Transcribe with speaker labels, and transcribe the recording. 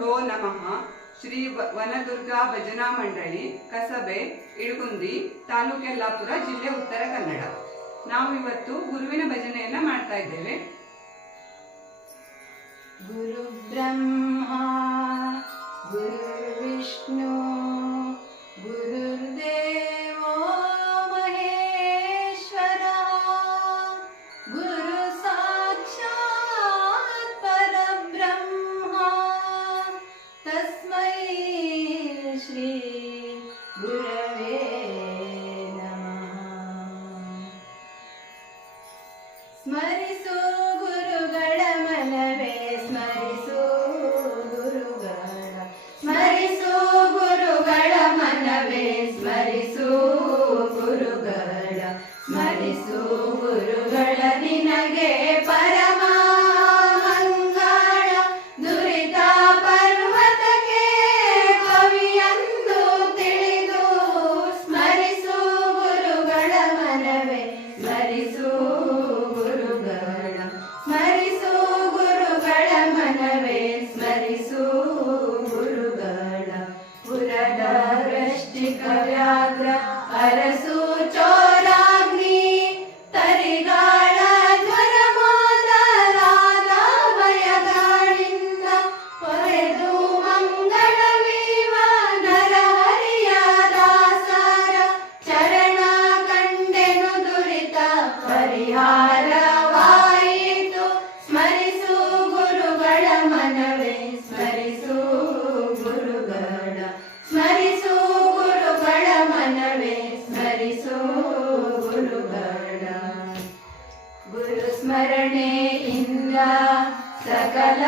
Speaker 1: ಓ ನಮಃ. ಶ್ರೀ ವನದುರ್ಗಾ ಭಜನಾ ಮಂಡಳಿ, ಕಸಬೆ ಇಳಗುಂದಿ ತಾಲೂಕೆಲ್ಲಾಪುರ ಜಿಲ್ಲೆ ಉತ್ತರ ಕನ್ನಡ. ನಾವು ಇವತ್ತು ಗುರುವಿನ ಭಜನೆಯನ್ನ ಮಾಡ್ತಾ ಇದ್ದೇವೆ.
Speaker 2: ಗುರು ಬ್ರಹ್ಮ Madre y വരാഗ്ര അരസൂ ಗುರುಸ್ಮರಣೆಯಿಂದ ಸಕಲ